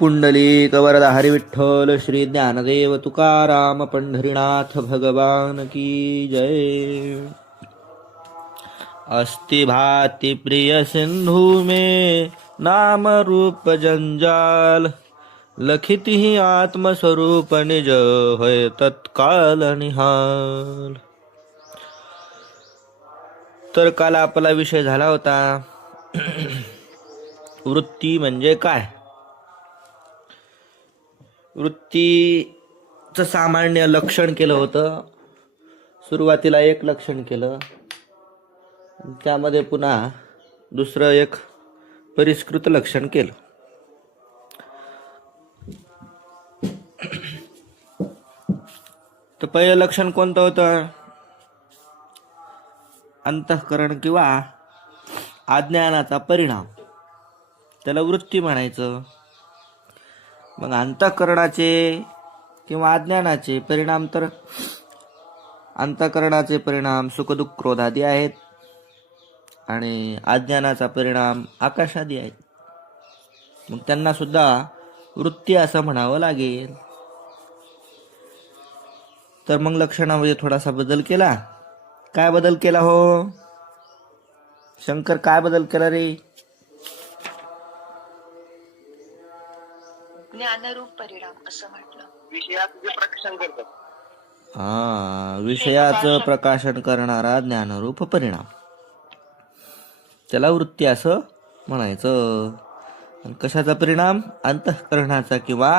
पुंडलिक वरद हरी विठ्ठल श्री ज्ञानदेव तुकाराम पंढरीनाथ भगवान की जय। अस्ति भाति प्रिय सिंधु में नाम रूप जंजाल, लखिति ही आत्मस्वरूप निज होय तत्काल निहाल। तर काल आपला विषय झाला होता वृत्ती म्हणजे काय। वृत्तीचं सामान्य लक्षण केलं होतं. सुरुवातीला एक लक्षण केलं, त्यामध्ये पुन्हा दुसरं एक परिष्कृत लक्षण केलं. तर पहिलं लक्षण कोणतं होतं? अंतःकरण किंवा अज्ञानाचा परिणाम, त्याला वृत्ती म्हणायचं. मग अंतःकरणाचे किंवा अज्ञानाचे परिणाम, तर अंतःकरणाचे परिणाम सुखदुःख क्रोधादी आहेत आणि अज्ञानाचा परिणाम आकाशादी आहेत. मग त्यांना सुद्धा वृत्ती असं म्हणावं लागेल. तर मग लक्षणामध्ये थोडासा बदल केला. काय बदल केला हो शंकर? काय बदल केला रे? ज्ञानरूप परिणाम असं म्हटलं. विषयाचं जे प्रकाशन करतात, विषयाचं प्रकाशन करणारा ज्ञानरूप परिणाम, त्याला वृत्ती असं म्हणायचं. आणि कशाचा परिणाम? अंतःकरणाचा किंवा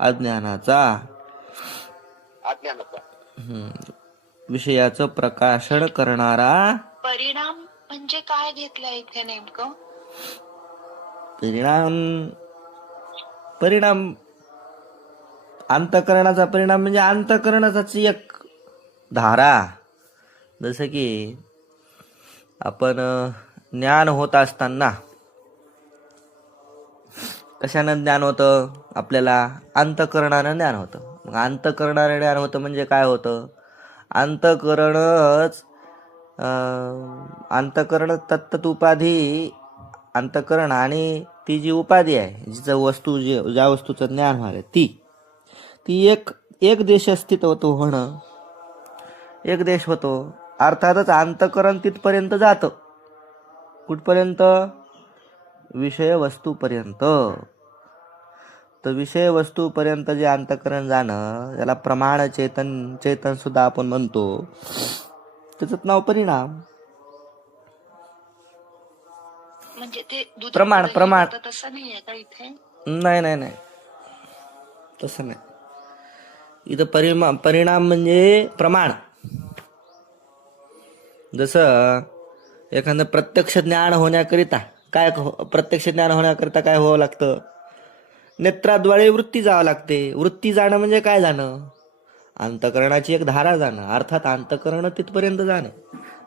अज्ञानाचा. विषयाचं प्रकाशन करणारा परिणाम म्हणजे काय घेतलं इथे नेमकं? परिणाम अंतःकरणाचा परिणाम म्हणजे अंतःकरणाचाच एक धारा. जसं की आपण ज्ञान होत असताना कशानं ज्ञान होतं? आपल्याला अंतःकरणानं ज्ञान होतं. मग अंतःकरणानं ज्ञान होतं म्हणजे काय होतं? अंतःकरण तत्त उपाधी, अंतःकरण आणि ती जी उपाधी आहे, जिचं वस्तू, ज्या वस्तूचं ज्ञान व्हायला, ती एक देश स्थित होतो होणं, एक देश होतो. अर्थातच अंतःकरण तिथपर्यंत जातं. कुठपर्यंत? विषय वस्तूपर्यंत. तर विषय वस्तूपर्यंत जे अंतःकरण जाणं, त्याला प्रमाण चेतन सुद्धा आपण म्हणतो. त्याचं नाव परिणाम. म्हणजे ते प्रमाण तसं नाही आहे का इथे? नाही, तसं नाही. इथं परिणाम म्हणजे प्रमाण. जसं एखादं प्रत्यक्ष ज्ञान होण्याकरिता काय व्हावं लागतं? नेत्राद्वारे वृत्ती जावं लागते. वृत्ती जाणं म्हणजे काय जाणं? अंतःकरणाची एक धारा जाणं, अर्थात अंतःकरण तिथपर्यंत जाणं.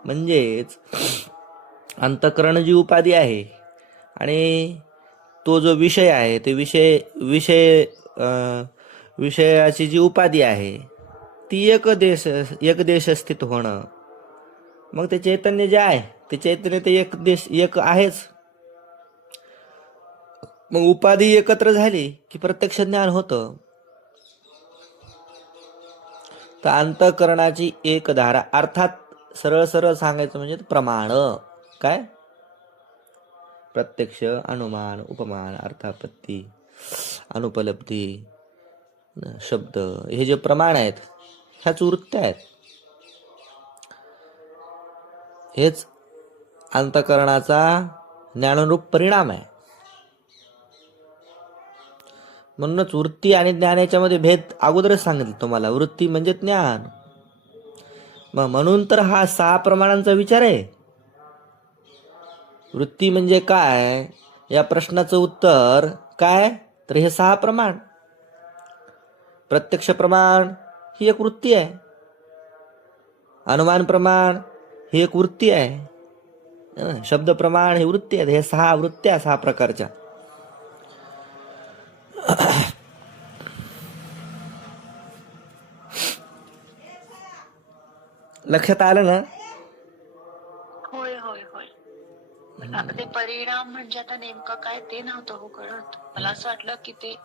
म्हणजेच अंतःकरण जी उपाधी आहे आणि तो जो विषय आहे, ते विषयाची जी उपाधी आहे, ती एक देश स्थित होणं. मग ते चैतन्य जे आहे, ते चैतन्य ते एक आहेच. मग उपाधी एकत्र झाली की प्रत्यक्ष ज्ञान होतं. तर अंतःकरणाची एक धारा, अर्थात सरळ सांगायचं म्हणजे प्रमाण. काय? प्रत्यक्ष, अनुमान, उपमान, अर्थापत्ती, अनुपलब्धी, शब्द, हे जे प्रमाण आहेत, ह्याच वृत्त्या आहेत. हेच अंतःकरणाचा ज्ञानरूप परिणाम आहे. म्हणूनच वृत्ती आणि ज्ञान याच्यामध्ये भेद अगोदरच सांगितलं तुम्हाला. वृत्ती म्हणजे ज्ञान. म्हणून तर हा 6 प्रमाणांचा विचार आहे. वृत्ती म्हणजे काय या प्रश्नाचं उत्तर काय? तर हे 6 प्रमाण. प्रत्यक्ष प्रमाण ही एक वृत्ती आहे. अनुमान प्रमाण ही एक वृत्ती आहे. शब्द प्रमाण ही वृत्ती आहे. हे 6 वृत्त्या, 6 प्रकारच्या. लक्षात आलं ना? होय. मला ते परिणाम म्हणजे आता नेमकं काय ते नव्हतं हो कळत. मला असं वाटलं की ते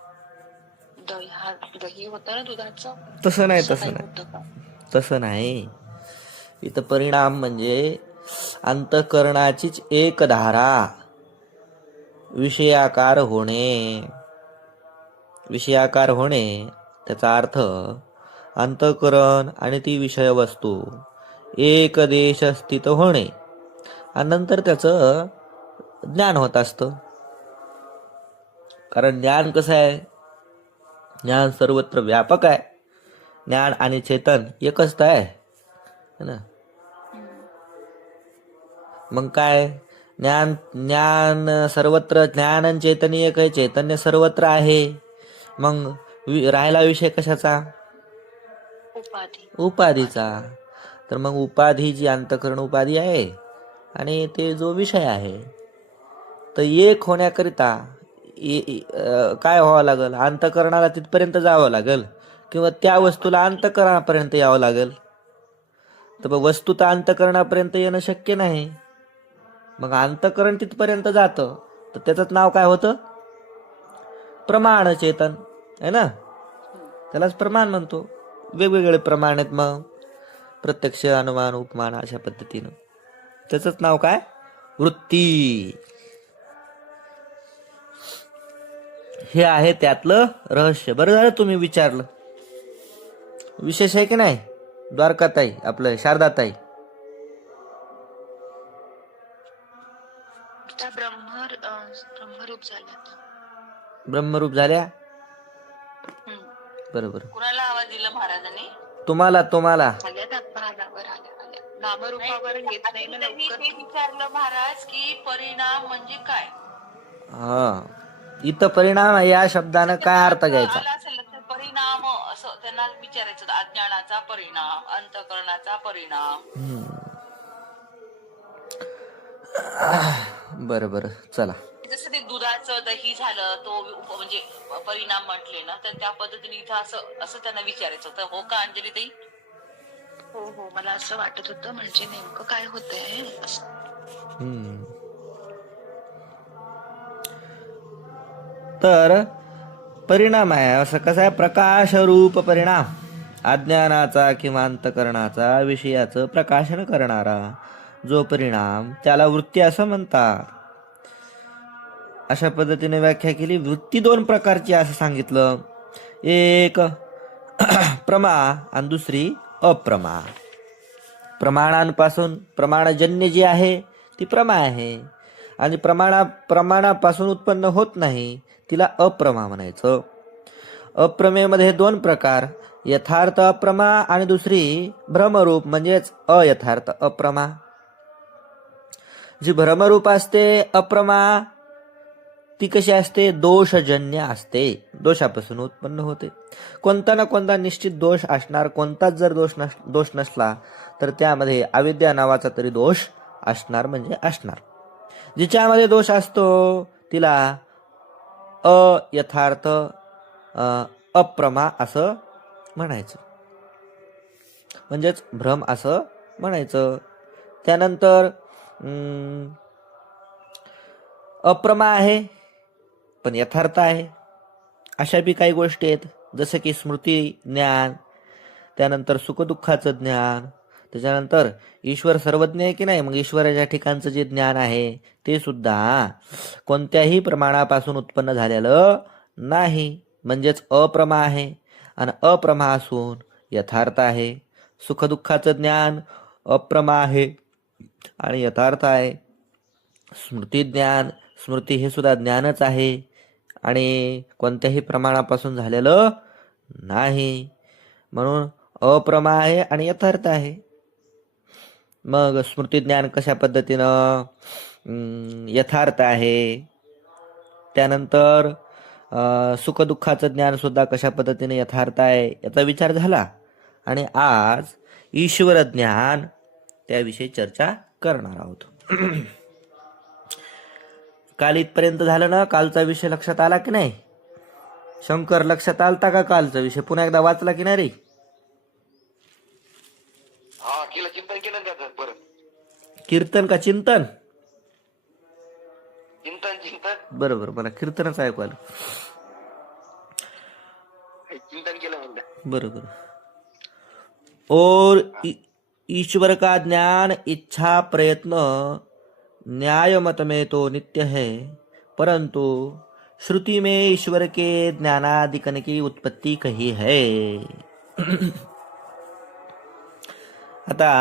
दही होतं ना दुधाचं, तसं नाही, असं तसं काही नाही, होतं का? तसं नाही. इथं परिणाम म्हणजे अंतःकरणाचीच एक धारा विषयाकार होणे. विषयाकार होणे त्याचा अर्थ अंतःकरण आणि ती विषय वस्तू एक देश स्थित होणे आणि नंतर त्याचं ज्ञान होत असतं. कारण ज्ञान कसं आहे, ज्ञान सर्वत्र व्यापक आहे. ज्ञान आणि चेतन एकच तर आहे है ना. मग काय, ज्ञान ज्ञान सर्वत्र, ज्ञान आणि चैतन्य एक आहे, चैतन्य सर्वत्र आहे. मग राहिला विषय कशाचा? उपाधी. उपाधीचा. तर मग उपाधी जी अंतःकरण उपाधी आहे आणि ते जो विषय आहे, तर एक होण्याकरिता काय व्हावं लागेल? अंतःकरणाला तिथपर्यंत जावं लागेल किंवा त्या वस्तूला अंतःकरणापर्यंत यावं लागेल. तर मग वस्तू तर अंतःकरणापर्यंत येणं शक्य नाही. मग अंतःकरण तिथपर्यंत जातं तर त्याचंच नाव काय होतं? प्रमाण चेतन है ना. त्यालाच प्रमाण म्हणतो. वेगवेगळे प्रमाण आहेत, मग प्रत्यक्ष, अनुमान, उपमान अशा पद्धतीनं. त्याचंच नाव काय? वृत्ती. हे आहे त्यातलं रहस्य. बरं झालं तुम्ही विचारलं. विशेष आहे की नाही द्वारकाताई, आपलं शारदाताई? त्या ब्रह्मरूप झाल्या. ब्रह्मरूप झाल्या. हम्म. बरोबर. कुणाला आवाज दिला महाराजांनी? तुम्हाला आल्या ना भागावर आल्या. नामरूपावर घेत नाही ना लवकर. ते विचारलं महाराज की परिणाम म्हणजे काय. हा, इथं परिणाम या शब्दानं काय अर्थ घ्यायचा? आला असेल लक्षात, परिणाम असं त्यांना विचारायचं होतं. अज्ञानाचा परिणाम, अंतःकरणाचा परिणाम. बरं बरं, चला. जसं ते दुधाचं दही झालं, तो म्हणजे परिणाम म्हटले ना, तर त्या पद्धतीने इथं असं त्यांना विचारायचं होतं. हो का अंजली ताई? हो, मला असं वाटत होतं म्हणजे नेमकं काय होतंय असं. तर परिणाम आहे असं कसं आहे? प्रकाश रूप परिणाम. अज्ञानाचा किंवा अंतःकरणाचा विषयाचं प्रकाशन करणारा जो परिणाम, त्याला वृत्ती असं म्हणतात. अशा पद्धतीने व्याख्या केली. वृत्ती दोन प्रकारची असं सांगितलं. एक प्रमा आणि दुसरी अप्रमा. प्रमाणांपासून, प्रमाणजन्य जी आहे ती प्रमा आहे आणि प्रमाणापासून उत्पन्न होत नाही तिला अप्रमा म्हणायचं. अप्रमेमध्ये दोन प्रकार, यथार्थ अप्रमा आणि दुसरी भ्रमरूप म्हणजेच अयथार्थ अप्रमा. जी भ्रमरूप असते अप्रमा, ती कशी असते? दोषजन्य असते, दोषापासून उत्पन्न होते. कोणता ना कोणता निश्चित दोष असणार. कोणताच जर दोष नसला तर त्यामध्ये अविद्या नावाचा तरी दोष असणार म्हणजे असणार. जिच्यामध्ये दोष असतो तिला अयथार्थ अप्रमा असं म्हणायचं, म्हणजेच भ्रम असं म्हणायचं. त्यानंतर अप्रमा आहे पण यथार्थ आहे अशा बी काही गोष्टी आहेत, जसं की स्मृती ज्ञान, त्यानंतर सुखदुःखाचं ज्ञान, त्याच्यानंतर ईश्वर सर्वज्ञ आहे की नाही, मग ईश्वराच्या ठिकाणचं जे ज्ञान आहे ते सुद्धा कोणत्याही प्रमाणापासून उत्पन्न झालेलं नाही, म्हणजेच अप्रमा आहे. आणि अप्रमा असून यथार्थ आहे. सुखदुःखाचं ज्ञान अप्रमा आहे आणि यथार्थ आहे. स्मृती ज्ञान, स्मृती हे सुद्धा ज्ञानच आहे आणि कोणत्याही प्रमाणापासून झालेलं नाही, म्हणून अप्रमा आहे आणि यथार्थ आहे. मग स्मृती ज्ञान कशा पद्धतीनं यथार्थ आहे, त्यानंतर सुखदुःखाचं ज्ञान सुद्धा कशा पद्धतीने यथार्थ आहे याचा विचार झाला. आणि आज ईश्वर ज्ञान त्याविषयी चर्चा करणार आहोत. काल इथपर्यंत झालं ना? कालचा विषय लक्षात आला की नाही? शंकर, लक्षात आलता का कालचा विषय? पुन्हा एकदा वाचला की नाही रे? हा, केलं चिंतन केलं त्याचं परत. कीर्तन का चिंतन? चिंतन चिंतन बरोबर, मला कीर्तनच ऐकू आलं. चिंतन केलं म्हणलं. बरोबर. और ईश्वर का ज्ञान इच्छा प्रयत्न न्याय मत में तो नित्य है, परंतु श्रुति में ईश्वर के ज्ञानादिकन की उत्पत्ति कही है. आता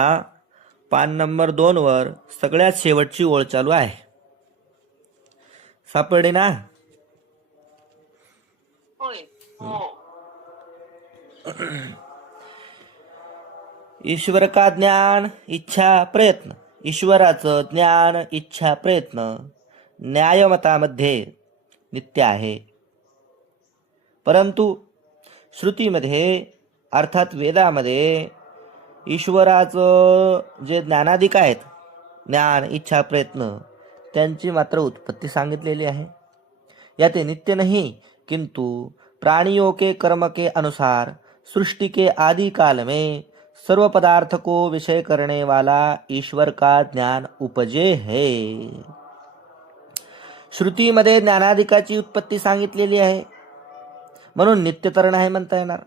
पान नंबर 2 वर सगळ्यात शेवटची ओळ चालू आहे. सापडली ना? होय. हो. ईश्वर का ज्ञान इच्छा प्रयत्न. ईश्वराचं ज्ञान इच्छा प्रयत्न न्यायमतामध्ये नित्य आहे, परंतु श्रुतीमध्ये अर्थात वेदामध्ये ईश्वराचं जे ज्ञानाधिक आहेत, ज्ञान इच्छा प्रयत्न, त्यांची मात्र उत्पत्ति सांगितलेली आहे. या ते नित्य नहीं, किंतु प्राणियों के कर्म के अनुसार सृष्टि के आदि काल में सर्व पदार्थ को विषय करने वाला ईश्वर का ज्ञान उपजे है. श्रुतीमध्ये ज्ञानाधिकाची उत्पत्ती सांगितलेली आहे, म्हणून नित्य तर नाही म्हणता येणार.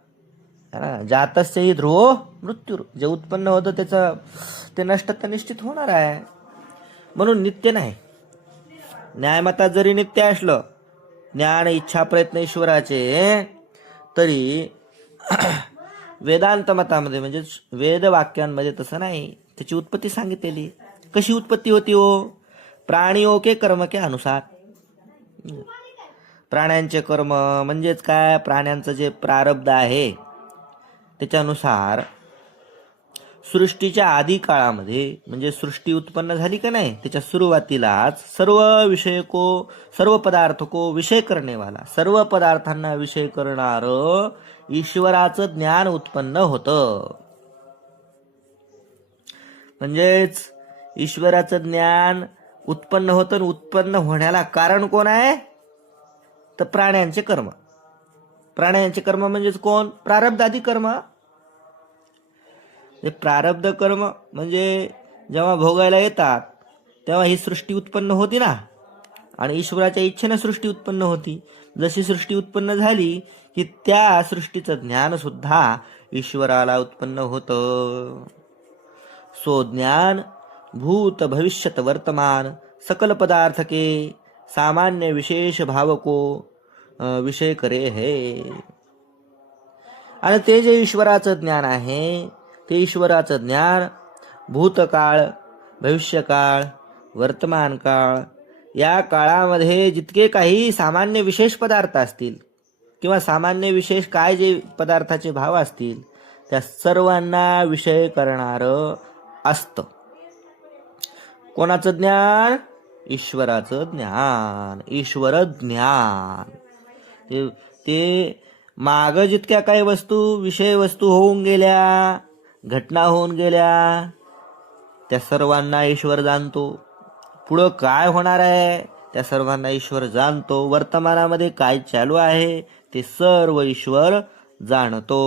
जातस्य ही ध्रुवो मृत्यू, जे उत्पन्न होतं त्याचं ते नष्ट तर निश्चित होणार आहे, म्हणून नित्य नाही. न्यायमतात जरी नित्य असलं ज्ञान इच्छा प्रयत्न ईश्वराचे, तरी वेदांत मतामध्ये म्हणजे वेद वाक्यांमध्ये तसं नाही. त्याची उत्पत्ती सांगितलेली. कशी उत्पत्ती होती हो? प्राणियों के कर्म के अनुसार. प्राण्यांचे कर्म म्हणजेच काय? प्राण्यांचं जे प्रारब्ध आहे त्याच्यानुसार सृष्टीच्या आधी काळामध्ये, म्हणजे सृष्टी उत्पन्न झाली का नाही त्याच्या सुरुवातीलाच सर्व पदार्थ को विषय करणे वाला, सर्व पदार्थांना विषय करणारं ईश्वराचं ज्ञान उत्पन्न होतं. म्हणजेच ईश्वराचं ज्ञान उत्पन्न होतं. उत्पन्न होण्याला कारण कोण आहे? तर प्राण्यांचे कर्म. प्राण्यांचे कर्म म्हणजेच कोण? प्रारब्धादी कर्म. हे प्रारब्ध कर्म म्हणजे जेव्हा भोगायला येतात तेव्हा ही सृष्टी उत्पन्न होती ना, आणि ईश्वराच्या इच्छेने सृष्टी उत्पन्न होती. जशी सृष्टी उत्पन्न झाली की त्या सृष्टीचं ज्ञान सुद्धा ईश्वराला उत्पन्न होतं. सो ज्ञान भूत भविष्यत वर्तमान सकल पदार्थ के सामान्य विशेष भाव को विषय करे है. आणि ते जे ईश्वराचं ज्ञान आहे, ते ईश्वराचं ज्ञान भूतकाळ, भविष्यकाळ, वर्तमान काळ या काळामध्ये जितके काही सामान्य विशेष पदार्थ असतील किंवा सामान्य विशेष काय जे पदार्थाचे भाव असतील त्या सर्वांना विषय करणारं असतं. कोणाचं ज्ञान? ईश्वराचं ज्ञान, ईश्वर ज्ञान. ते माग जितक्या काही वस्तू विषय वस्तू होऊन गेल्या, घटना होऊन गेल्या, त्या सर्वांना ईश्वर जाणतो. पुढं काय होणार आहे त्या सर्वांना ईश्वर जाणतो. वर्तमानामध्ये काय चालू आहे ते सर्व ईश्वर जाणतो.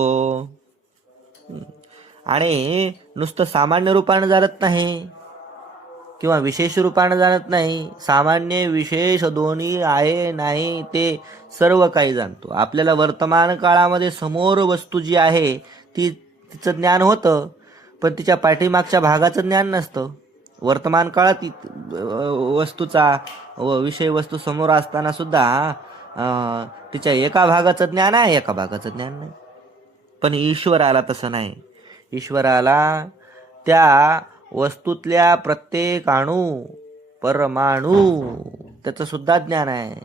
आणि नुसतं सामान्य रूपाने जाणत नाही किंवा विशेष रूपाने जाणत नाही. सामान्य विशेष दोन्ही आहे नाही ते सर्व काही जाणतो. आपल्याला वर्तमान काळामध्ये समोर वस्तू जी आहे तिचं ज्ञान होतं, पण तिच्या पाठीमागच्या भागाचं ज्ञान नसतं. वर्तमान काळात वस्तूचा विषय वस्तू समोर असताना सुद्धा तिच्या एका भागाचं ज्ञान आहे, एका भागाचं ज्ञान नाही. पण ईश्वराला तसं नाही. ईश्वराला त्या वस्तूतल्या प्रत्येक अणू परमाणू त्याचं सुद्धा ज्ञान आहे.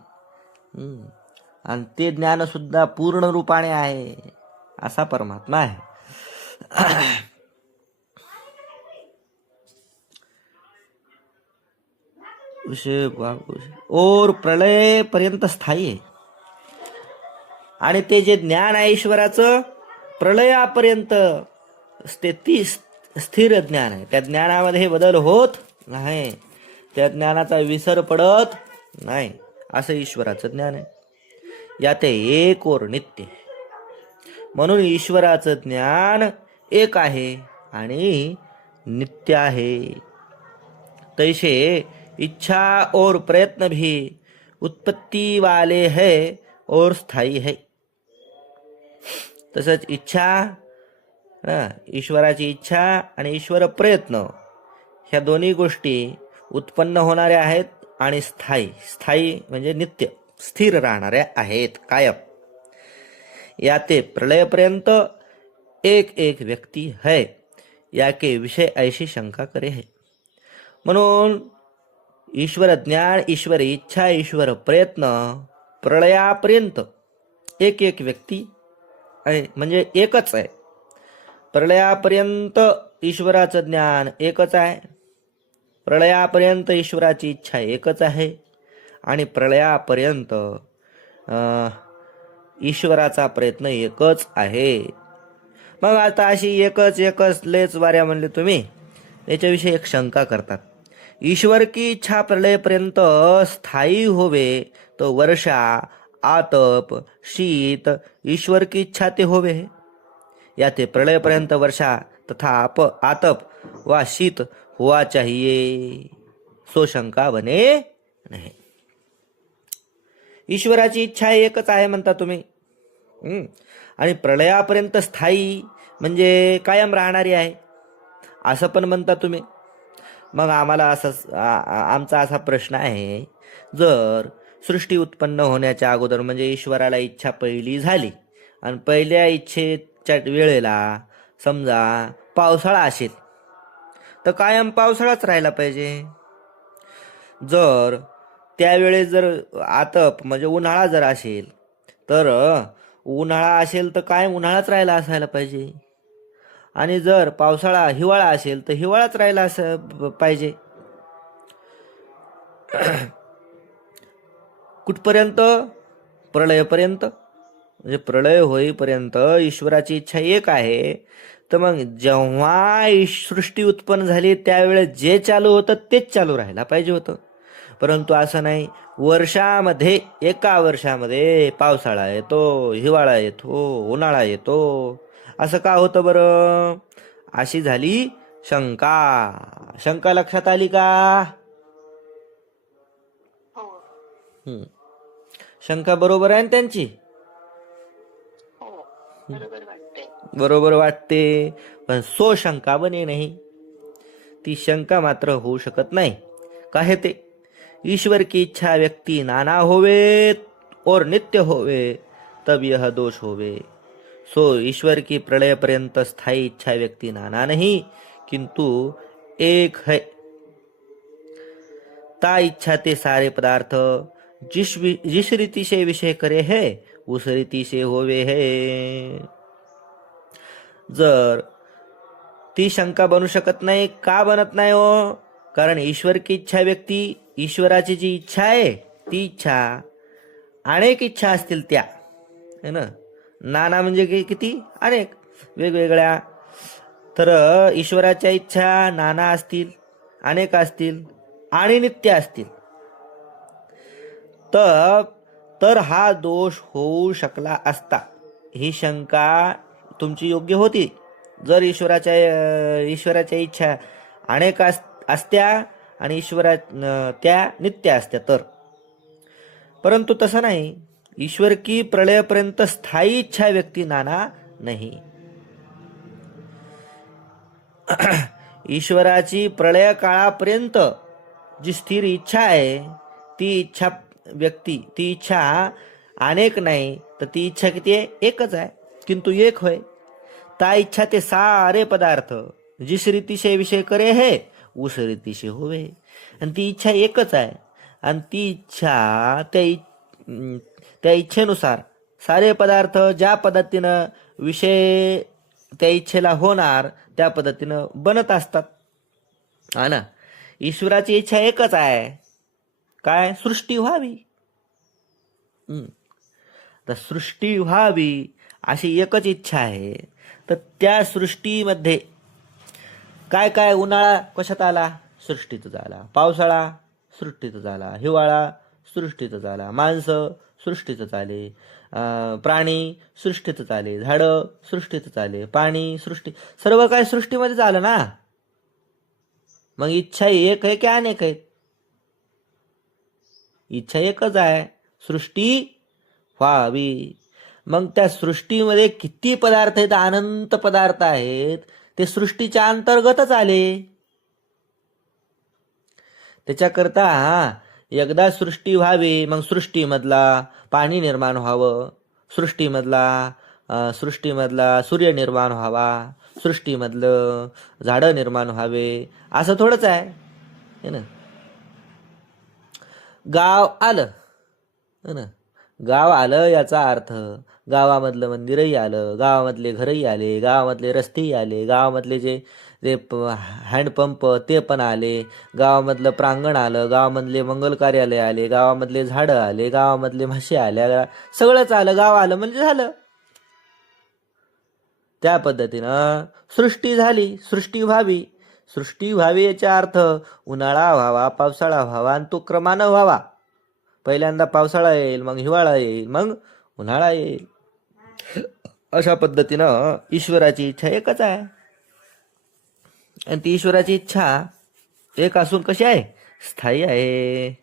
आणि ते ज्ञान सुद्धा पूर्ण रूपाने आहे असा परमात्मा आहे. और प्रलय पर्यंत स्थायी आहे. आणि ते जे ज्ञान आहे ईश्वराचं प्रलयापर्यंत स्थिर ज्ञान आहे. त्या ज्ञानामध्ये बदल होत नाही, त्या ज्ञानाचा विसर पडत नाही, असं ईश्वराचं ज्ञान आहे. यात एक और नित्य. म्हणून ईश्वराचं ज्ञान एक आहे आणि नित्य आहे. तैसे इच्छा और प्रयत्न भी उत्पत्ति वाले है और स्थायी है. तसंच इच्छा, ईश्वराची इच्छा आणि ईश्वर प्रयत्न ह्या दोन्ही गोष्टी उत्पन्न होणाऱ्या आहेत आणि स्थायी म्हणजे नित्य स्थिर राहणाऱ्या आहेत, कायम. या ते प्रलयपर्यंत एक एक व्यक्ती है, याके विषय ऐशी शंका करे है. म्हणून ईश्वर ज्ञान, ईश्वर इच्छा, ईश्वर प्रयत्न प्रलयापर्यंत एक एक व्यक्ती आहे, म्हणजे एकच आहे. प्रलयापर्यंत ईश्वराचं ज्ञान एकच आहे, प्रलयापर्यंत ईश्वराची इच्छा एकच आहे आणि प्रलयापर्यंत ईश्वराचा प्रयत्न एकच आहे. मग आता अशी एकच लेच वाऱ्या म्हणले तुम्ही, याच्याविषयी एक शंका करतात. ईश्वर की इच्छा प्रलयपर्यंत स्थायी होवे तो वर्षा, आतप, शीत ईश्वर की इच्छा ते होवे. या ते प्रलयपर्यंत वर्षा तथा आतप व शीत हुआ चाहिए, सो शंका बने नाही. ईश्वराची इच्छा एकच आहे म्हणता तुम्ही, आणि प्रलयापर्यंत स्थायी म्हणजे कायम राहणारी आहे असं पण म्हणता तुम्ही. मग आम्हाला आमचा असा प्रश्न आहे, जर सृष्टी उत्पन्न होण्याच्या अगोदर म्हणजे ईश्वराला इच्छा पहिली झाली आणि पहिल्या इच्छेच्या वेळेला समजा पावसाळा असेल तर कायम पावसाळाच राहिला पाहिजे. जर त्यावेळेस जर आतप म्हणजे उन्हाळा जर असेल तर उन्हाळा असेल तर कायम उन्हाळाच राहिला असायला पाहिजे. आणि जर पावसाळा हिवाळा असेल तर हिवाळाच राहिला असं पाहिजे. कुठपर्यंत? प्रलयपर्यंत. म्हणजे प्रलय होईपर्यंत ईश्वराची इच्छा एक आहे. तर मग जेव्हा सृष्टी उत्पन्न झाली त्यावेळेस जे चालू होतं तेच चालू राहायला पाहिजे होतं. परंतु असं नाही, वर्षामध्ये एका वर्षामध्ये पावसाळा येतो, हिवाळा येतो, उन्हाळा येतो. असं का होतं बरं? अशी झाली शंका. शंका लक्षात आली का? हो शंका बरोबर आहे ना त्यांची? हो बरोबर वाटतंय. बरोबर वाटते, पण सो शंका बने नाही. ती शंका मात्र होऊ शकत नाही. काहे ते? ईश्वर की इच्छा व्यक्ति नाना होवे और नित्य होवे तब यह दोष होवे. सो ईश्वर की प्रलय पर्यंत स्थायी इच्छा व्यक्ति नाना नहीं किंतु एक है. ता इच्छा ते सारे पदार्थ जिस रीति से विषय करे है उस रीति से होवे है. जर ती शंका बनू शकत नाही. का बनत नाही हो? कारण ईश्वर की इच्छा व्यक्ती, ईश्वराची जी इच्छा आहे ती इच्छा अनेक इच्छा असतील त्या, है ना. नाना म्हणजे किती? अनेक वेगवेगळ्या. तर ईश्वराच्या इच्छा नाना असतील, अनेक असतील आणि नित्य असतील. तर हा दोष होऊ शकला असता. ही शंका तुमची योग्य होती जर ईश्वराच्या इच्छा अनेक असत्या आणि त्या नित्य असत्या तर. परंतु तसं नाही. ईश्वर की प्रलयपर्यंत स्थायी इच्छा व्यक्ती नाना नाही. ईश्वराची प्रलय काळापर्यंत जी स्थिर इच्छा आहे ती इच्छा व्यक्ती, ती इच्छा अनेक नाही, तर ती इच्छा किती आहे? एकच आहे, किंतु एक होय. ता इच्छा ते सारे पदार्थ जिस रीति से विषय करे है उस रीति से होवे. आणि ती इच्छा एकच आहे आणि ती इच्छा त्या इच्छेनुसार सारे पदार्थ ज्या पद्धतीनं विषय त्या इच्छेला होणार त्या पद्धतीनं बनत असतात, हा ना. ईश्वराची इच्छा एकच आहे, काय? सृष्टी व्हावी. तर सृष्टी व्हावी अशी एकच इच्छा आहे. तर त्या सृष्टीमध्ये काय काय? उन्हाळा कशात आला? सृष्टीतच आला. पावसाळा सृष्टीतच आला. हिवाळा सृष्टीतच आला. माणसं सृष्टीतच आले. प्राणी सृष्टीतच आले. झाडं सृष्टीतच आले. पाणी सर्व काय सृष्टीमध्येच आलं ना. मग इच्छा एक आहे की अनेक आहेत? इच्छा एकच आहे, सृष्टी व्हावी. मग त्या सृष्टीमध्ये किती पदार्थ आहेत, अनंत पदार्थ आहेत, ते सृष्टीच्या अंतर्गतच आले. त्याच्याकरता एकदा सृष्टी व्हावी, मग सृष्टीमधला पाणी निर्माण व्हावं, सृष्टीमधला सूर्य निर्माण व्हावा, सृष्टीमधलं झाडं निर्माण व्हावे, असं थोडंच आहे है ना. गाव आलं है ना, गाव आलं याचा अर्थ गावामधलं मंदिरही आलं, गावामधले घरही आले, गावामधले रस्तेही आले, गावामधले जे ते हँडपंप ते पण आले, गावामधलं प्रांगण आलं, गावामधले मंगल कार्यालय आले, गावामधले झाडं आले, गावामधले म्हशी आल्या, सगळंच आलं. गाव आलं म्हणजे झालं. त्या पद्धतीनं सृष्टी झाली. सृष्टी व्हावी याचा अर्थ उन्हाळा व्हावा, पावसाळा व्हावा, आणि तो क्रमानं व्हावा. पहिल्यांदा पावसाळा येईल, मग हिवाळा येईल, मग उन्हाळा येईल. अशा पद्धतीनं ईश्वराची इच्छा एकच आहे. आणि ती ईश्वराची इच्छा एक असून कशी आहे, स्थायी आहे.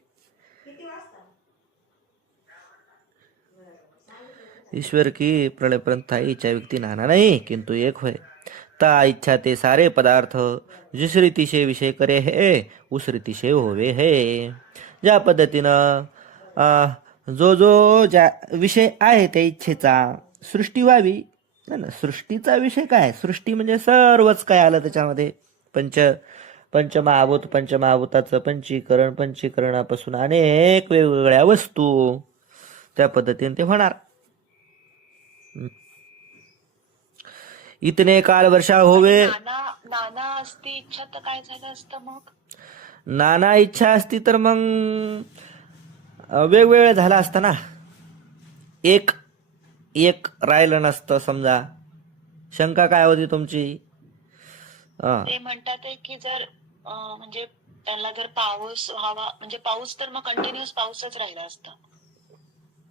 ईश्वर की प्रलयपर्यंत स्थायी इच्छा व्यक्ती नाना नहीं किंतु एक होय. ता इच्छा ते सारे पदार्थ जिस रीति से विषय करे है उस रीति से होवे है. ज्या पद्धतीनं जो ज्या विषय आहे त्या इच्छेचा सृष्टी व्हावी ना. सृष्टीचा विषय काय, सृष्टी म्हणजे सर्वच काय आलं त्याच्यामध्ये. पंचमहाभूताचं पंचीकरणापासून अनेक वेगवेगळ्या वस्तू, त्या पद्धतीने ते होणार. इतने काल वर्षा होवे. नाना असती इच्छा तर काय झालं असतं मग? नाना इच्छा असती तर मग वेगवेगळं झालं असतं ना. एक राहिलं नसतं समजा. शंका काय होती तुमची? ते म्हणतात आहे की जर म्हणजे त्यांना जर पाऊस हवा म्हणजे पाऊस तर मग कंटिन्युअस पाऊसच राहिला असता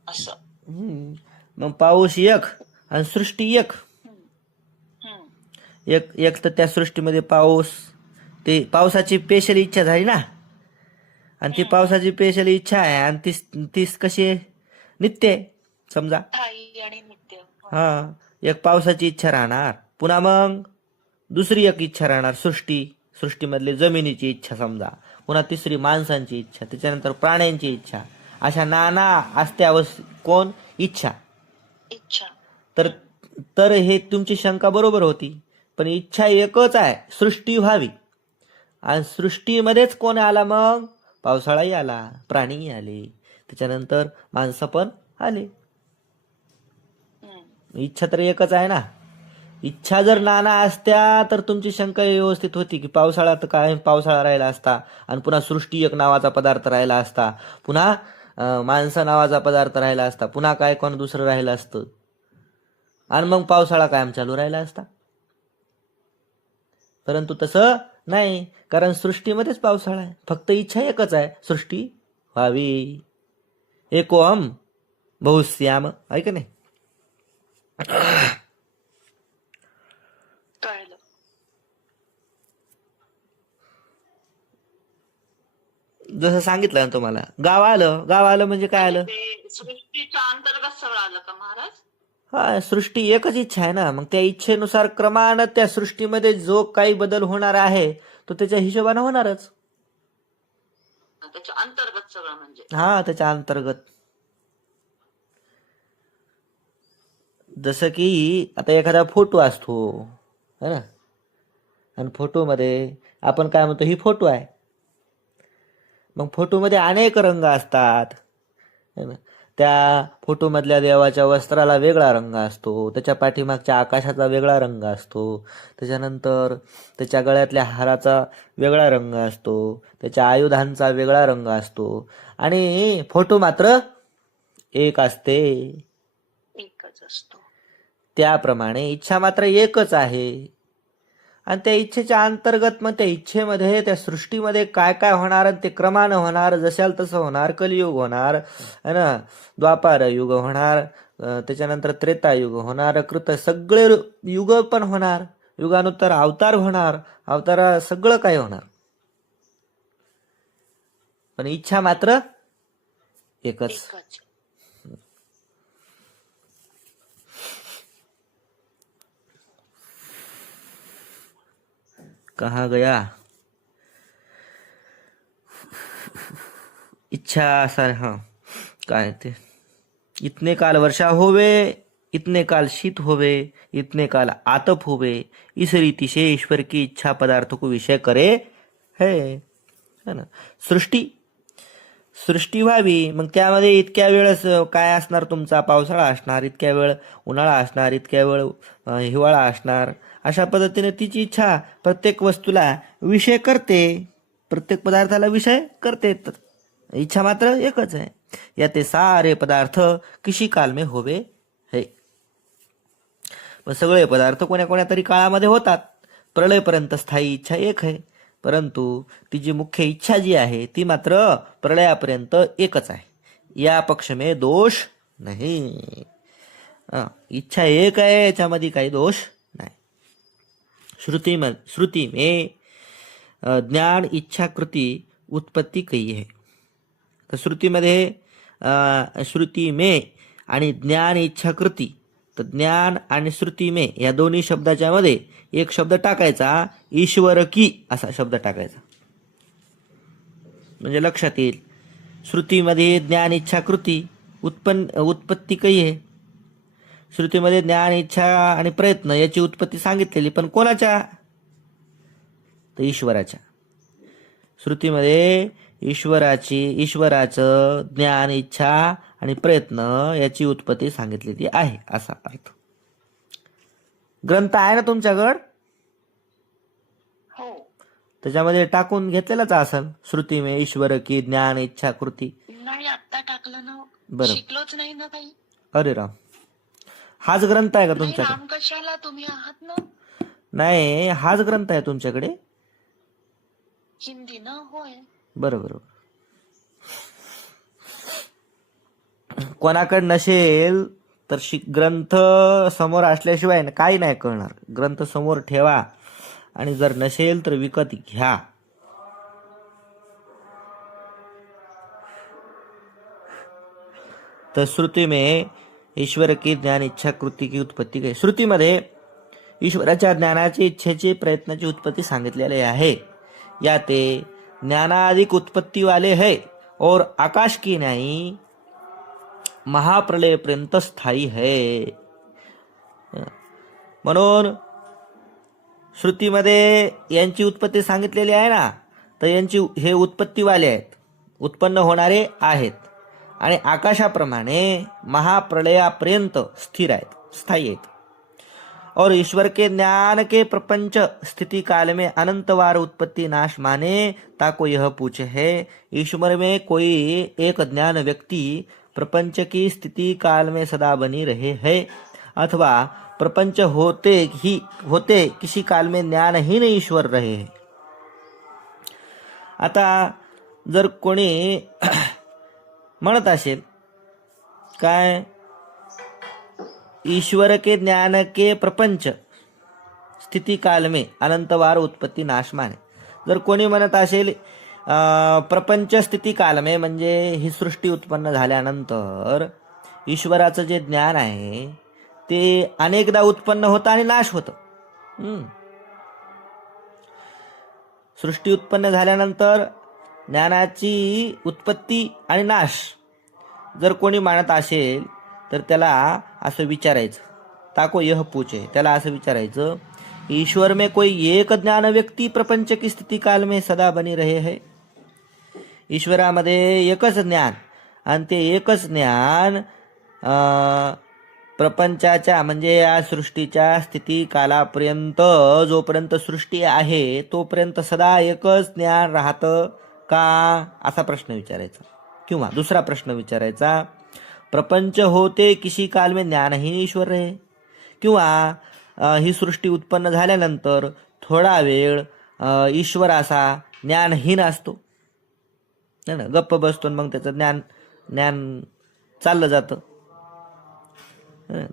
असं. मग पाऊस एक आणि सृष्टी एक. एक तर त्या सृष्टीमध्ये पाऊस, ते पावसाची स्पेशल इच्छा झाली ना. आणि ती पावसाची स्पेशल इच्छा आहे आणि तीच कशी आहे, नित्य आहे समजा. आणि नित्य. एक पावसाची इच्छा राहणार, पुन्हा मग दुसरी एक इच्छा राहणार सृष्टीमधली जमिनीची इच्छा समजा, पुन्हा तिसरी माणसांची इच्छा, त्याच्यानंतर प्राण्यांची इच्छा. अशा नाना असत्या कोण इच्छा. तर हे तुमची शंका बरोबर होती. पण इच्छा एकच आहे, सृष्टी व्हावी. आणि सृष्टीमध्येच कोण आला मग? पावसाळाही आला, प्राणीही आले, त्याच्यानंतर माणसं पण आले. इच्छा तर एकच आहे ना. इच्छा जर नाना असत्या तर तुमची शंका व्यवस्थित होती की पावसाळा तर काय, पावसाळा राहिला असता, आणि पुन्हा सृष्टी एक नावाचा पदार्थ राहिला असता, पुन्हा माणसं नावाचा पदार्थ राहिला असता, पुन्हा काय कोण दुसरं राहिलं असतं, आणि मग पावसाळा कायम चालू राहिला असता. परंतु तसं नाही, कारण सृष्टीमध्येच पावसाळा आहे. फक्त इच्छा एकच आहे, सृष्टी व्हावी. एकोहम बहुश्याम, आहे का नाही? कळलं. जसं सांगितलं ना तुम्हाला, गाव आलं म्हणजे काय आलं? ते सृष्टीच्या अंतर्गत सगळं आलं का महाराज? सृष्टी एकच इच्छा आहे ना. मग त्या इच्छेनुसार क्रमानं त्या सृष्टीमध्ये जो काही बदल होणार आहे तो त्याच्या हिशोबाने होणारच. त्याच्या अंतर्गत सगळं म्हणजे. त्याच्या अंतर्गत. जसं की आता एखादा फोटो असतो है ना, आणि फोटोमध्ये आपण काय म्हणतो, ही फोटो आहे. मग फोटोमध्ये अनेक रंग असतात है ना. त्या फोटोमधल्या देवाच्या वस्त्राला वेगळा रंग असतो, त्याच्या पाठीमागच्या आकाशाचा वेगळा रंग असतो, त्याच्यानंतर त्याच्या गळ्यातल्या हाराचा वेगळा रंग असतो, त्याच्या आयुधांचा वेगळा रंग असतो, आणि फोटो मात्र एक असते. एकच असतो. त्याप्रमाणे इच्छा मात्र एकच आहे. आणि त्या इच्छेच्या अंतर्गत मग त्या इच्छेमध्ये, त्या सृष्टीमध्ये काय काय होणार, आणि ते क्रमानं होणार, जशाल तसं होणार. कलियुग होणार है ना, द्वापार युग होणार, त्याच्यानंतर त्रेतायुग होणार, सगळे युग पण होणार, युगानुत्तर अवतार होणार, अवतारा सगळं काय होणार. पण इच्छा मात्र एकच. एकच. कहाँ गया? इच्छा असा हाँ काय ते, इतने काल वर्षा होवे, इतने काल शीत होवे, इतने काल आतप होवे, इस रीति से ईश्वर की इच्छा पदार्थ को विषय करे है ना. सृष्टी व्हावी, मग त्यामध्ये इतक्या वेळेस काय असणार, तुमचा पावसाळा असणार, इतक्या वेळ उन्हाळा असणार, इतक्या वेळ हिवाळा असणार. अशा पद्धतीने तिची इच्छा प्रत्येक वस्तूला विषय करते, प्रत्येक पदार्थाला विषय करते. इच्छा मात्र एकच आहे. या ते सारे पदार्थ किसी काल में होवे है. पण सगळे पदार्थ कोण्या कोण्या तरी काळामध्ये होतात. प्रलयपर्यंत स्थायी इच्छा एक आहे, परंतु ती जी मुख्य इच्छा जी आहे ती मात्र प्रलयापर्यंत एकच आहे. या पक्ष में दोष नाही. इच्छा एक आहे, याच्यामध्ये काही दोष नाही. श्रुति में ज्ञान इच्छा कृति उत्पत्ती कही है. तर श्रुती में आणि ज्ञान इच्छा कृती, तर ज्ञान आणि श्रुती में या दोन्ही शब्दाच्या मध्ये एक शब्द टाकायचा, ईश्वर की असा शब्द टाकायचा, म्हणजे लक्षात येईल. श्रुतीमध्ये ज्ञान इच्छा कृती उत्पत्ती काही आहे. श्रुतीमध्ये ज्ञान इच्छा आणि प्रयत्न याची उत्पत्ती सांगितलेली, पण कोणाच्या? तर ईश्वराच्या. श्रुतीमध्ये ईश्वराचं ज्ञान इच्छा आणि प्रयत्न याची उत्पत्ती सांगितलेली आहे असा अर्थ. ग्रंथ आहे ना तुमच्याकडं? हो. त्याच्यामध्ये टाकून घेतलेलाच असेल, श्रुती में ईश्वर की ज्ञान इच्छा कृती. नाही, आता टाकलं ना. बरं. शिकलोच नाही ना काही. अरे राम, हाच ग्रंथ आहे का नाही, तुमच्याकडे? राम कशाला, तुम्ही आहात ना. नाही, हाच ग्रंथ आहे तुमच्याकडे? हिंदी ना. होय. बरोबर. कोणाकडे नसेल तर ग्रंथ समोर असल्याशिवाय काही नाही कळणार. ग्रंथ समोर ठेवा, आणि जर नसेल तर विकत घ्या. तर श्रुती में ईश्वर की ज्ञान इच्छा कृती की उत्पत्ती काही. श्रुतीमध्ये ईश्वराच्या ज्ञानाची इच्छेची प्रयत्नाची उत्पत्ती सांगितलेली आहे. या ते ज्ञानाधिक उत्पत्ती वाले है और आकाश की न्यायी महाप्रलय पर्यंत स्थायी है. म्हणून श्रुतीमध्ये यांची उत्पत्ती सांगितलेली आहे ना, तर यांची हे उत्पत्तीवाले आहेत, उत्पन्न होणारे आहेत, आणि आकाशाप्रमाणे महाप्रलयापर्यंत स्थिर आहेत, स्थायी आहेत. और ईश्वर के ज्ञान के प्रपंच स्थिति काल में अनंतवार उत्पत्ति नाश माने ताको यह पूछे है. ईश्वर में कोई एक ज्ञान व्यक्ति प्रपंच की स्थिति काल में सदा बनी रहे है, अथवा प्रपंच होते किसी काल में ज्ञानहीन ईश्वर रहे है. आता जर कोणी म्हणत असेल काय, ईश्वर के ज्ञान के प्रपंच स्थिति काल में अनंतवार उत्पत्ती नाश माने. जर कोणी म्हणत असेल प्रपंच स्थिती काल में म्हणजे ही सृष्टी उत्पन्न झाल्यानंतर ईश्वराचं जे ज्ञान आहे ते अनेकदा उत्पन्न होतं आणि नाश होतं. सृष्टी उत्पन्न झाल्यानंतर ज्ञानाची उत्पत्ती आणि नाश जर कोणी मानत असेल तर त्याला असं विचारायचं, ताको यह पूछे, त्याला असं विचारायचं, ईश्वर में कोई एक ज्ञान व्यक्ती प्रपंच की स्थिती काल में सदा बनी रहे है. ईश्वरामध्ये एकच ज्ञान, आणि ते एकच ज्ञान प्रपंचाच्या म्हणजे या सृष्टीच्या स्थिती कालापर्यंत, जोपर्यंत सृष्टी आहे तोपर्यंत सदा एकच ज्ञान राहतं का, असा प्रश्न विचारायचा. किंवा दुसरा प्रश्न विचारायचा, प्रपंच होते किसी काल में ज्ञानहीन ईश्वर रहे. किंवा ही सृष्टी उत्पन्न झाल्यानंतर थोडा वेळ ईश्वर असा ज्ञानहीन असतो ना, गप्प बसतो, मग त्याचं ज्ञान चाललं जातं.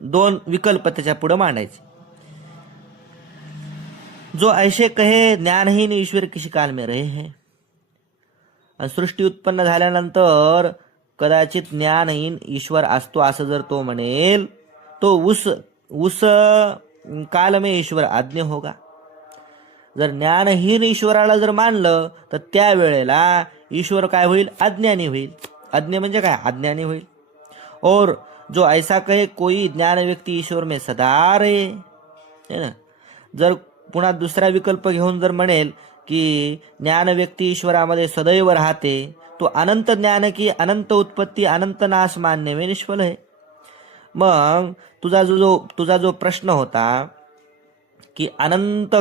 दोन विकल्प त्याच्या पुढे मांडायचे. जो ऐसे कहे ज्ञानहीन ईश्वर किसी काल में रहे हैं. सृष्टी उत्पन्न झाल्यानंतर कदाचित ज्ञानहीन ईश्वर असतो असं जर तो म्हणेल तो उस काल में ईश्वर आज्ञ होगा. जर ज्ञानहीन ईश्वराला जर मानलं तर त्यावेळेला ईश्वर काय होईल? अज्ञानी होईल. अज्ञ म्हणजे काय? अज्ञानी होईल. और जो ऐसा कहे कोई ज्ञान व्यक्ती ईश्वर में सदा रहे, है ना. जर पुन्हा दुसरा विकल्प घेऊन जर म्हणेल की ज्ञान व्यक्ती ईश्वरामध्ये सदैव राहते, तो अनंत ज्ञान की अनंत उत्पत्ती अनंत नाश मानणे में निष्फल है. मग तुझा जो प्रश्न होता की अनंत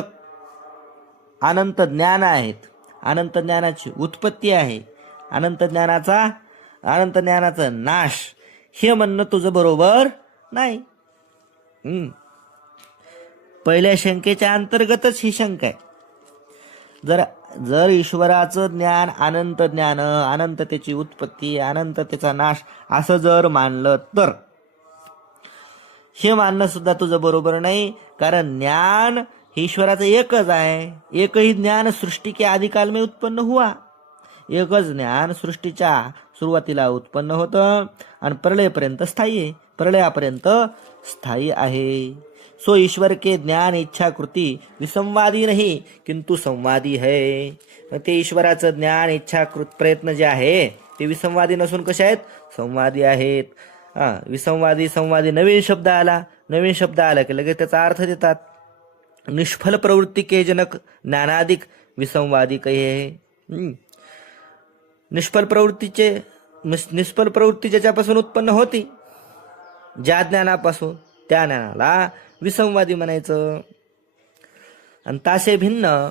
ज्ञान आहेत, अनंत ज्ञानाची उत्पत्ती आहे, अनंत ज्ञानाचा नाश, हे म्हणणं तुझं बरोबर नाही. पहिल्या शंकेच्या अंतर्गतच ही शंका आहे. जर ईश्वराचं ज्ञान, अनंततेची उत्पत्ती, अनंततेचा नाश असं जर मानलं तर हे मानणं सुद्धा तुझं बरोबर नाही. कारण ज्ञान ईश्वराचं एकच आहे. एकही ज्ञान सृष्टी के आदिकाल में उत्पन्न हुआ. एकच ज्ञान सृष्टीच्या सुरुवातीला उत्पन्न होतं आणि प्रलयापर्यंत स्थायी आहे. सो ईश्वर के ज्ञान इच्छा कृती विसंवादी नाही किंतु संवादी है. ते ईश्वराचं ज्ञान इच्छा प्रयत्न जे आहे ते विसंवादी नसून कसे आहेत? संवादी आहेत. विसंवादी संवादी नवीन शब्द आला की लगेच त्याचा अर्थ देतात. निष्फल प्रवृत्ती के जनक ज्ञानाधिक विसंवादी कहे. निष्फल प्रवृत्ती ज्याच्यापासून उत्पन्न होती, ज्या ज्ञानापासून, त्या ज्ञानाला विसंवादी म्हणायचं. आणि तासे भिन्न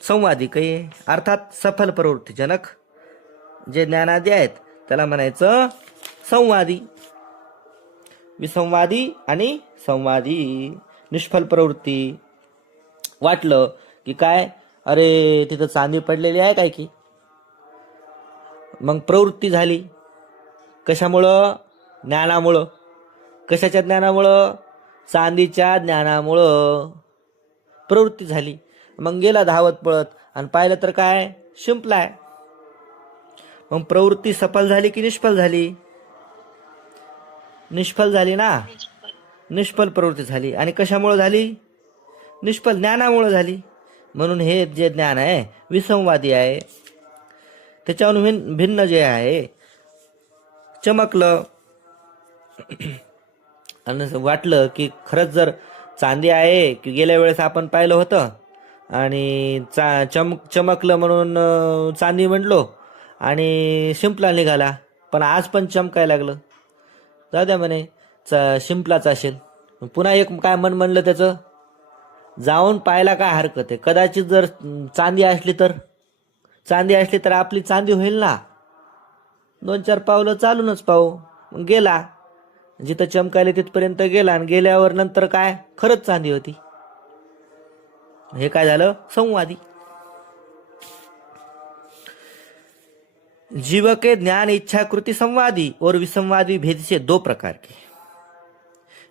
संवादी कहे, अर्थात सफल प्रवृत्तीजनक जे ज्ञानादी आहेत त्याला म्हणायचं संवादी. विसंवादी आणि संवादी. निष्फल प्रवृत्ती वाटलं की काय, अरे तिथं चांदी पडलेली आहे काय की, मग प्रवृत्ती झाली. कशामुळं? ज्ञानामुळं. कशाच्या ज्ञानामुळं? चांदीच्या ज्ञानामुळं प्रवृत्ती झाली. मग गेला धावत पळत आणि पाहिलं तर काय? शिंपलाय. मग प्रवृत्ती सफल झाली की निष्फल झाली? निष्फल झाली ना. निष्फल प्रवृत्ती झाली. आणि कशामुळे झाली? निष्फल ज्ञानामुळे झाली. म्हणून हे जे ज्ञान आहे विसंवादी आहे. त्याच्यावरून भिन्न जे आहे चमकलं आणि वाटलं की खरंच जर चांदी आहे की गेल्या वेळेस आपण पाहिलं होतं आणि चमकलं म्हणून चांदी म्हणलो आणि शिंपला निघाला, पण आज पण चमकायला लागलं. जाऊ द्या म्हणे शिंपलाच असेल. पुन्हा एक काय म्हणलं त्याचं, जाऊन पाहायला काय हरकत आहे. कदाचित जर चांदी असली तर आपली चांदी होईल ना. 2-4 पावलं चालूनच पाहू. मग गेला जिथं चमकायला तिथपर्यंत गेला आणि गेल्यावर नंतर काय खरंच चांदी होती. हे काय झालं? संवादी. जीव के ज्ञान इच्छा कृती संवादी और विसंवादी भेद से 2 प्रकार के.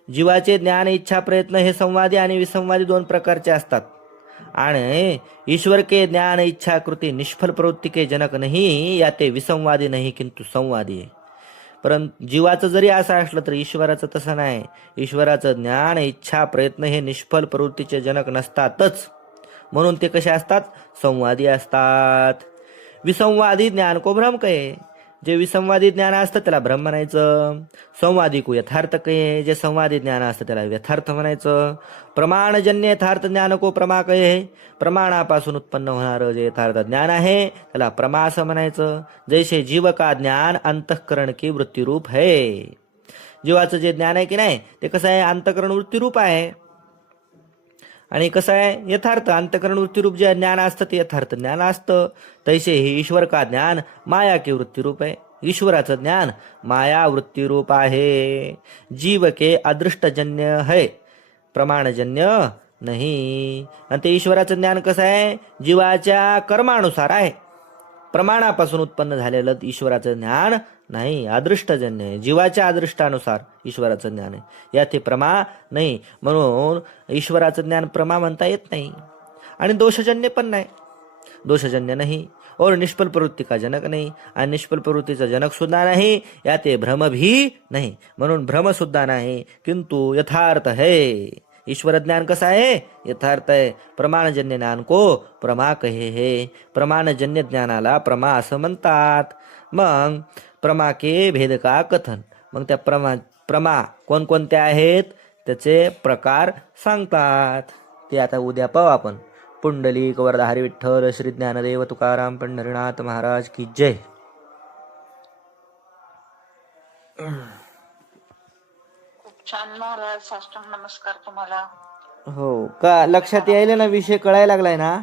जीवाचे ज्ञान इच्छा प्रयत्न हे संवादी आणि विसंवादी 2 प्रकारचे असतात. आणि ईश्वर के ज्ञान इच्छा कृती निष्फल प्रवृत्ती के जनक नाही, या ते विसंवादी नाही किंतु संवादी आहे. परंतु जीवाचं जरी असं असलं तर ईश्वराचं तसं नाही. ईश्वराचं ज्ञान इच्छा प्रयत्न हे निष्फल प्रवृत्तीचे जनक नसतातच. म्हणून ते कसे असतात? संवादी असतात. विसंवादी ज्ञान को भ्रम कहे. जे विसंवादी ज्ञान असतं त्याला भ्रम म्हणायचं. संवादी को यथार्थ कहे. जे संवादी ज्ञान असतं त्याला यथार्थ म्हणायचं. प्रमाणजन्य यथार्थ ज्ञान को प्रमा कहे. प्रमाणापासून उत्पन्न होणारं जे यथार्थ ज्ञान आहे त्याला प्रमा असं म्हणायचं. जैसे जीव का ज्ञान अंतःकरण की वृत्तीरूप है. जीवाचं जे ज्ञान आहे की नाही ते कसं आहे? अंतःकरण वृत्तीरूप आहे. आणि कसं आहे? यथार्थ अंतःकरण वृत्तीरूप जे ज्ञान असतं ते यथार्थ ज्ञान असतं. तैसे हे ईश्वर का ज्ञान माया के वृत्तीरूप आहे. ईश्वराचं ज्ञान माया वृत्तीरूप आहे. जीव के अदृष्टजन्य है, प्रमाणजन्य नाही. आणि ते ईश्वराचं ज्ञान कसं आहे? जीवाच्या कर्मानुसार आहे. प्रमाणापासून उत्पन्न झालेलं ईश्वराचं ज्ञान नाही, अदृष्टजन्य आहे. जीवाच्या अदृष्टानुसार ईश्वराचं ज्ञान आहे. यात हे प्रमा नाही. म्हणून ईश्वराचं ज्ञान प्रमा म्हणता येत नाही. आणि दोषजन्य पण नाही, दोषजन्य नाही. और निष्फल प्रवृत्ती का जनक नाही, आणि निष्फल प्रवृत्तीचा जनक सुद्धा नाही, या ते भ्रम भी नाही, म्हणून भ्रम सुद्धा नाही, किंतु यथार्थ है. ईश्वर ज्ञान कसं आहे? यथार्थ आहे. प्रमाणजन्य ज्ञान को प्रमा कहे हे. प्रमाणजन्य ज्ञानाला प्रमा असं म्हणतात. मग प्रमा के भेद का कथन. मग त्या प्रमा कोणकोणत्या आहेत त्याचे प्रकार सांगतात. ते आता उद्या पाहू आपण. पुंडलिक वरदा हरी विठ्ठल श्री ज्ञानदेव तुकाराम पंढरीनाथ महाराज की जय. खूप छान महाराज, साष्टांग नमस्कार तुम्हाला. हो का लक्षात यायला ना, विषय कळायला लागलाय ना.